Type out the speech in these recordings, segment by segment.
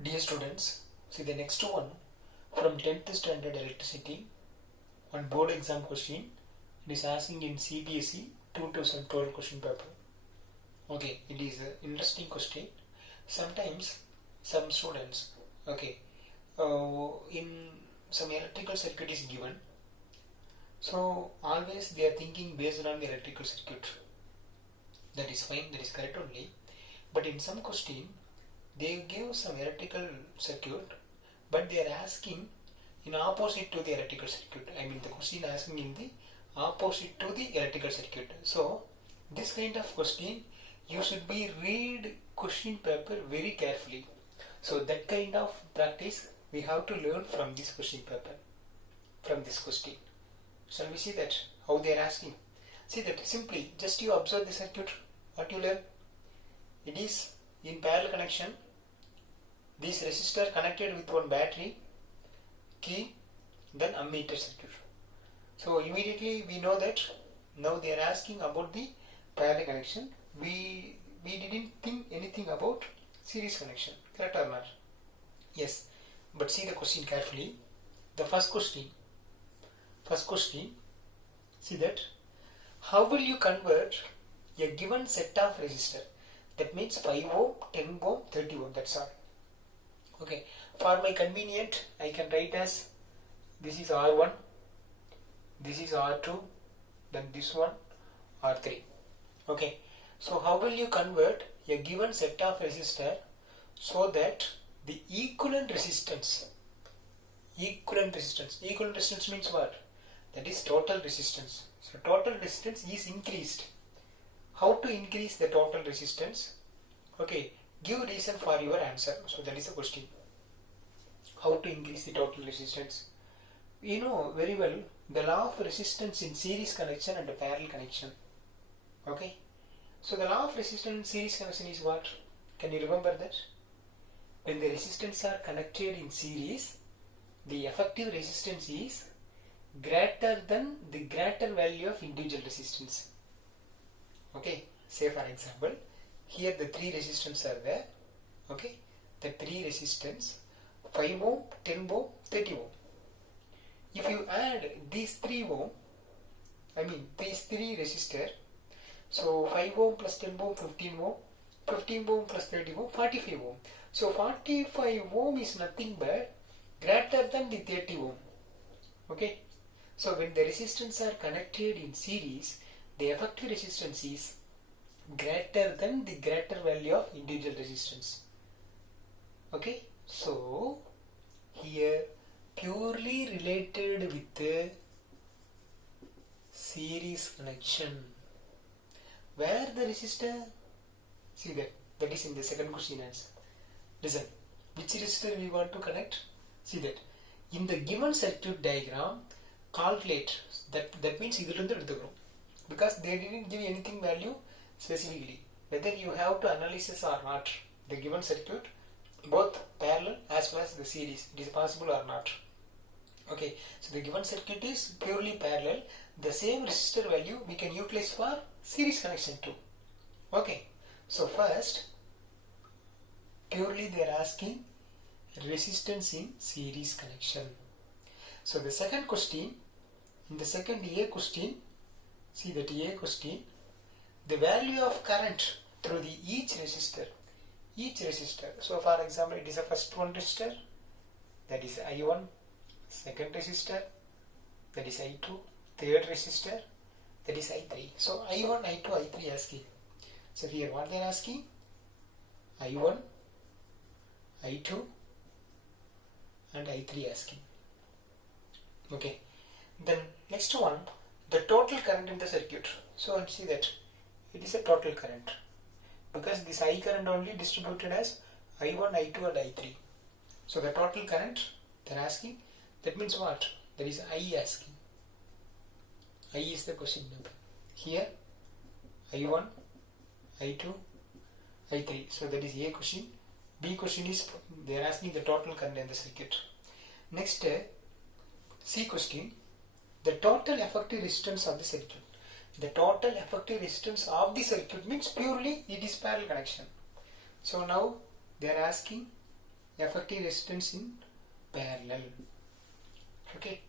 Dear students, see the next one from 10th standard electricity on board exam question. It is asking in CBSE 2012 question paper. Okay, it is an interesting question. Sometimes some students, in some electrical circuit is given. So always they are thinking based on the electrical circuit. That is fine, that is correct only. But in some question, they give some electrical circuit, but they are asking in opposite to the electrical circuit. I mean the question asking in the opposite to the electrical circuit. So this kind of question you should be read question paper very carefully. So that kind of practice we have to learn from this question paper, from this question. Shall we see that how they are asking? See that simply just you observe the circuit. What you learn? It is in parallel connection. This resistor connected with one battery, key, then ammeter circuit. So immediately we know that now they are asking about the parallel connection. We didn't think anything about series connection, correct or not? Yes, but see the question carefully. The first question, see that how will you convert a given set of resistor? That means 5 ohm, 10 ohm, 30 ohm, that's all. Okay, for my convenient, I can write as this is R1, this is R2, then this one R3. Okay, so how will you convert a given set of resistor so that the equivalent resistance means what? That is total resistance. So total resistance is increased. How to increase the total resistance? Okay, give reason for your answer. So that is the question. How to increase the total resistance? You know very well the law of resistance in series connection and parallel connection. Okay, so the law of resistance in series connection is what? Can you remember that? When the resistance are connected in series, the effective resistance is greater than the greater value of individual resistance. Okay, say for example, here the three resistance are there. Okay, the three resistance 5 ohm, 10 ohm, 30 ohm. If you add these 3 ohm, these three resistor, so 5 ohm plus 10 ohm, 15 ohm, 15 ohm plus 30 ohm, 45 ohm. So 45 ohm is nothing but greater than the 30 ohm. Okay, so when the resistance are connected in series, the effective resistance is greater than the greater value of individual resistance. Okay, so here purely related with the series connection. Where the resistor? See that is in the second question answer. Listen, which resistor we want to connect? See that in the given circuit diagram, calculate that means idhilundu eduthukrom, because they didn't give anything value specifically, whether you have to analysis or not the given circuit, both parallel as well as the series, it is possible or not. Okay, so the given circuit is purely parallel. The same resistor value we can utilize for series connection too. Okay, so first purely they are asking resistance in series connection. So the second question, in the second A question, see that A question, the value of current through the each resistor. So for example, it is a first one resistor, that is I1, second resistor, that is I2, third resistor, that is I3. So I1, I2, I3 asking. So here what they are asking? I1, I2 and I3 asking. Okay, then next one, the total current in the circuit. So see that it is a total current, because this I current only distributed as I1, I2 and I3. So the total current they are asking. That means what? There is I asking. I is the question number. Here I1, I2, I3. So that is A question. B question is they are asking the total current in the circuit. Next C question, the total effective resistance of the circuit. The total effective resistance of the circuit means purely it is parallel connection. So now they are asking effective resistance in parallel. Okay,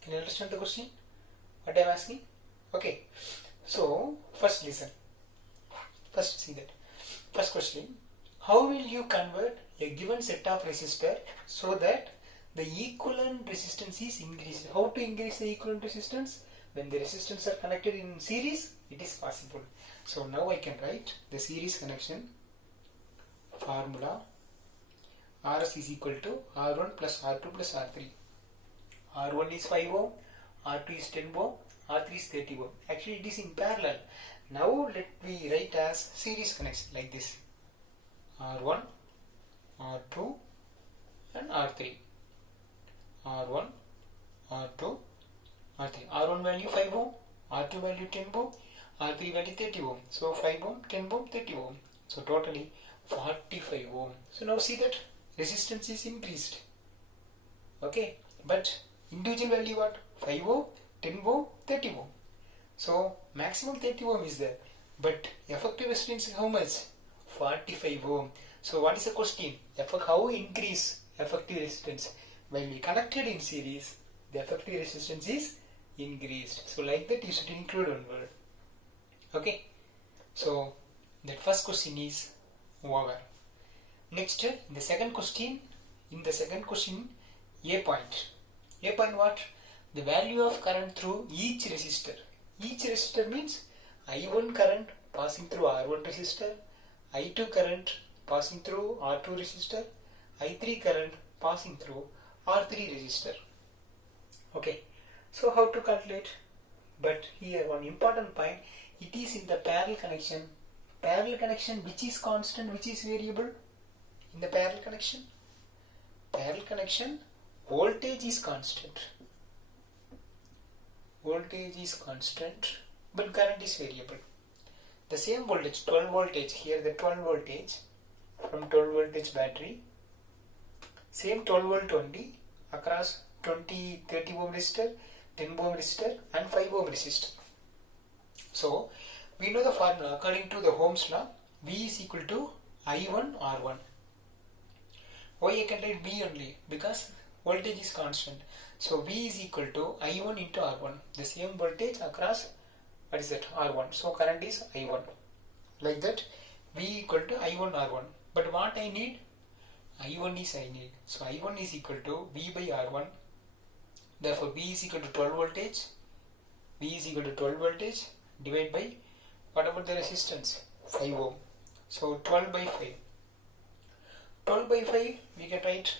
can you understand the question what I am asking? Okay, so first listen, first see that first question, how will you convert a given set of resistor so that the equivalent resistance is increased? How to increase the equivalent resistance? When the resistors are connected in series, it is possible. So now I can write the series connection formula. Rs is equal to R1 plus R2 plus R3. R1 is 5 ohm, R2 is 10 ohm, R3 is 30 ohm. Actually it is in parallel. Now let me write as series connection like this. R1, R2 and R3. R1, R2, R3. R1 value 5 ohm, R2 value 10 ohm, R3 value 30 ohm. So 5 ohm, 10 ohm, 30 ohm. So totally 45 ohm. So now see that resistance is increased. Okay, but individual value what? 5 ohm, 10 ohm, 30 ohm. So maximum 30 ohm is there. But effective resistance is how much? 45 ohm. So what is the question? How increase effective resistance? When we connected in series, the effective resistance is increased. So like that you should include one word. Okay. So that first question is over. Next, in the second question, A point. A point what? The value of current through each resistor. Each resistor means I1 current passing through R1 resistor, I2 current passing through R2 resistor, I3 current passing through R3 resistor. Okay, so how to calculate? But here one important point, it is in the parallel connection. Parallel connection, which is constant, which is variable? In the parallel connection? Parallel connection, voltage is constant. Voltage is constant, but current is variable. The same voltage, 12 voltage, here the 12 voltage from 12 voltage battery, same 12 volt only across 30 ohm resistor, 10 ohm resistor and 5 ohm resistor. So we know the formula according to the Ohm's law, V is equal to I1 R1. Why I can write V only? Because voltage is constant. So V is equal to I1 into R1. The same voltage across, what is that? R1. So current is I1. Like that, V equal to I1 R1. But what I need? I1 is I need. So I1 is equal to V by R1. Therefore V is equal to 12 voltage. V is equal to 12 voltage divided by, what about the resistance? 5 ohm. So 12 by 5. 12 by 5 we can write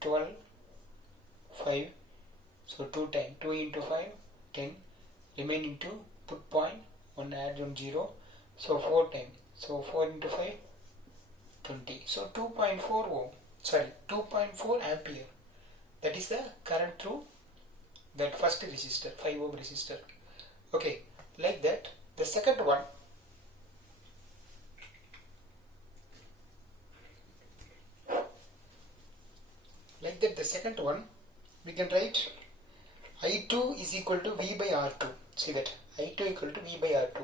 12, 5. So 2 times 2 into 5, 10. Remaining 2, put point, 1 add 1 0. So 4 times. So 4 into 5, 20. So 2.4 ohm. Sorry, 2.4 ampere. That is the current through that first resistor, 5 ohm resistor. Okay, like that. The second one, like that, the second one, we can write I2 is equal to V by R2. See that, I2 equal to V by R2.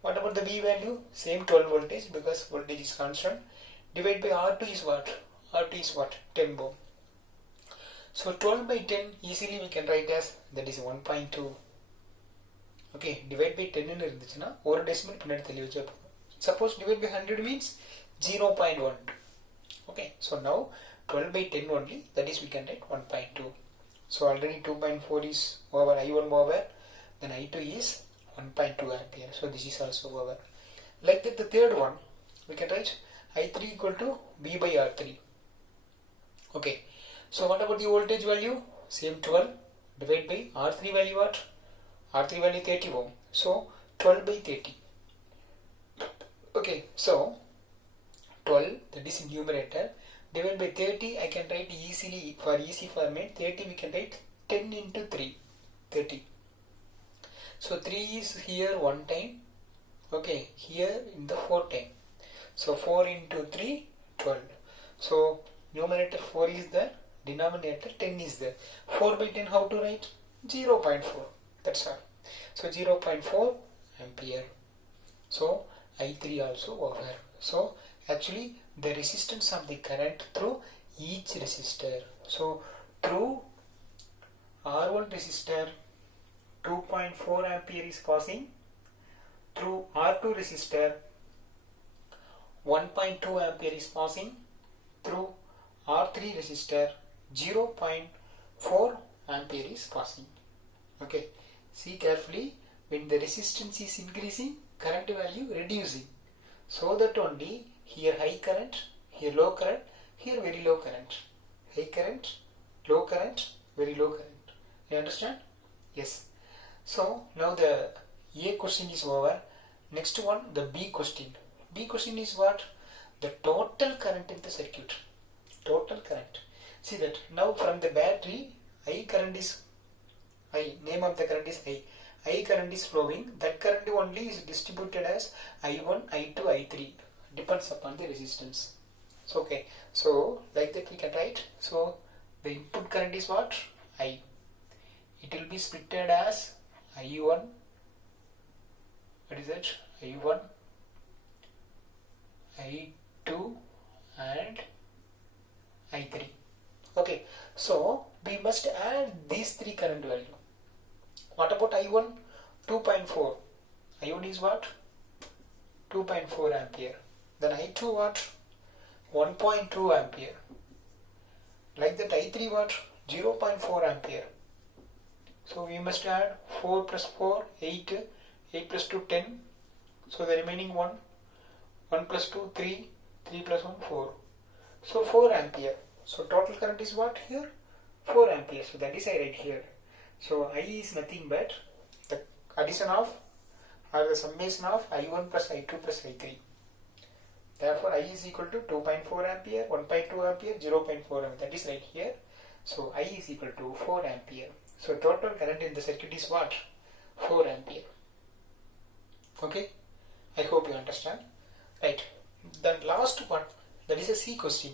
What about the V value? Same 12 voltage because voltage is constant. Divide by R2 is what? R2 is what? 10 ohm. So 12 by 10 easily we can write as, that is 1.2. Okay, divide by 10 in irundhuchuna ஒரு decimal பின்னாடி தள்ளி வச்சா போதும். Suppose divide by 100 means 0.1. Okay, so now 12 by 10 only, that is we can write 1.2. So already 2.4 is over, I1 over, then I2 is 1.2 ampere. So this is also over. Like that, the third one, we can write I3 equal to V by R3. Okay, so what about the voltage value? Same 12 divided by R3 value what? R3 value 30 ohm. So 12 by 30. Okay, so 12, that is in numerator, divided by 30, I can write easily, for easy format, 30 we can write 10 into 3, 30. So 3 is here 1 time, okay, here in the 4 time. So 4 into 3, 12. So numerator 4 is there, denominator 10 is there. 4 by 10 how to write? 0.4. That's all. So 0.4 ampere. So I3 also over. So Actually, the resistance of the current through each resistor. So through R1 resistor 2.4 ampere is passing, through R2 resistor 1.2 ampere is passing, through R3 resistor 0.4 ampere is passing. Okay, see carefully, when the resistance is increasing, current value reducing, so that only here high current, here low current, here very low current, high current, low current, very low current. You understand? Yes. So now the A question is over. Next one, the B question. B question is what? The total current in the circuit. Total current. See that now from the battery, I current is I. Name of the current is I. I current is flowing. That current only is distributed as I1, I2, I3. Depends upon the resistance. So okay. So like that we can write. So the input current is what? I. It will be splitted as I1. What is it? I1, I2 and I3. Okay, so we must add these three current value. What about I1? 2.4. I1 is what? 2.4 ampere. Then I2 what? 1.2 ampere. Like that I3 what? 0.4 ampere. So we must add 4 plus 4, 8, 8 plus 2, 10. So the remaining 1, 1 plus 2, 3, 3 plus 1, 4. So 4 ampere. So total current is what here? 4 ampere. So that is I write here. So I is nothing but the addition of or the summation of I1 plus I2 plus I3. Therefore I is equal to 2.4 ampere, 1.2 ampere, 0.4 ampere. That is right here. So I is equal to 4 ampere. So total current in the circuit is what? 4 ampere. Okay. I hope you understand. Right. Then last one, that is a C question.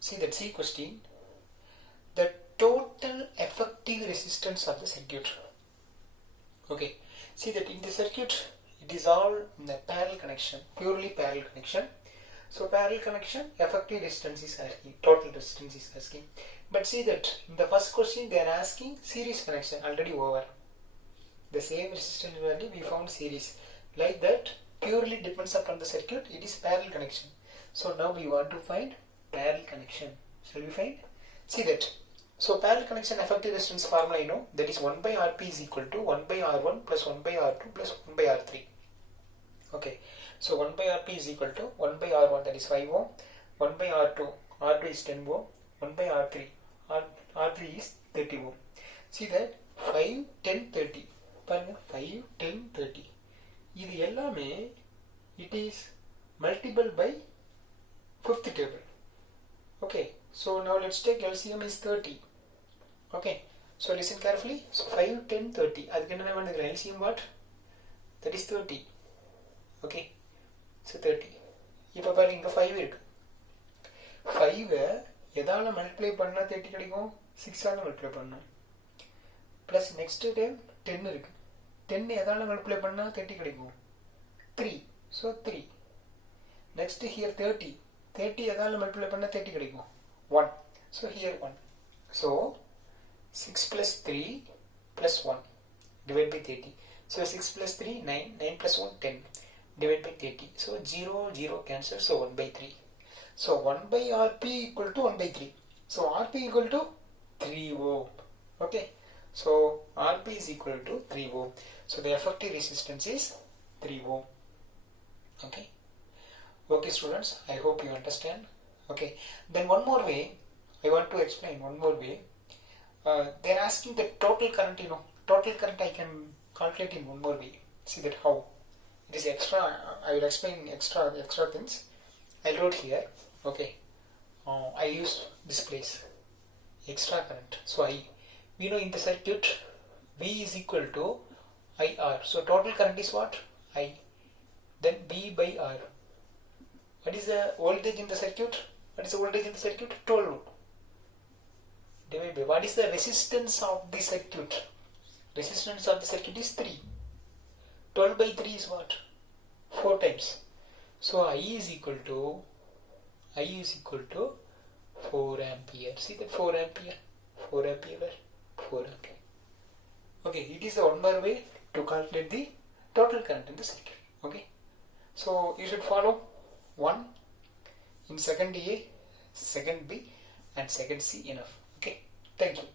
See that C question. The total effective resistance of the circuit. Okay. See that in the circuit, it is all in a parallel connection, purely parallel connection. So parallel connection, effective resistance is asking, total resistance is asking. But see that in the first question they are asking series connection, already over. The same resistance value we found series. Like that, purely depends upon the circuit, it is parallel connection. So now we want to find parallel connection. Shall we find? See that. So parallel connection effective resistance formula you know, that is 1 by Rp is equal to 1 by R1 plus 1 by R2 plus 1 by R3. Okay. So 1 by Rp is equal to 1 by R1, that is 5 ohm, 1 by R2, R2 is 10 ohm, 1 by R3, R3 is 30 ohm. See that 5, 10, 30. 5, 10, 30. இது எல்லாமே it is multiple by fifth table. Okay, so now let's take LCM is 30. Okay, so listen carefully. So 5, 10, 30. அதுக்கு என்ன பண்ணுகிற LCM what? That is 30. Okay, so 30. இப்போ பாரு இங்க 5 இருக்கு. 5 எதால மல்டிப்ளை பண்ணா 30 கிடைக்கும்? 6 ஆல மல்டிப்ளை பண்ணனும். Plus next டைம் 10 இருக்கு. 10 எதால மல்டிப்ளை பண்ணா 30 கிடைக்கும்? 3. So 3. Next here 30. 30 எதால மல்டிப்ளை பண்ணா 30 கிடைக்கும்? 1. So here 1. So 6 plus 3 plus 1 divided by 30. So 6 plus 3 9. 9 plus 1 10 divided by 30. So 0 0 cancel. So 1 by 3. So 1 by Rp equal to 1 by 3. So Rp equal to 3 ohm. Okay. So Rp is equal to 3 ohm. So the effective resistance is 3 ohm. Okay. Okay students, I hope you understand. Okay. Then one more way, I want to explain one more way. They are asking the total current, you know. Total current I can calculate in one more way. See that how. It is extra, I will explain extra things. I wrote here. Okay. I used this place. Extra current. So we know in the circuit V is equal to IR. So total current is what? I. Then B by R. What is the voltage in the circuit? What is the voltage in the circuit? 12. Divided by what is the resistance of the circuit? Resistance of the circuit is 3. 12 by 3 is what? 4 times. So I is equal to 4 ampere. See that 4 ampere, 4 ampere, 4 ampere. Okay, it is the one more way to calculate the total current in the circuit. Okay, so you should follow 1 in second A, second B, and second C enough. Okay, thank you.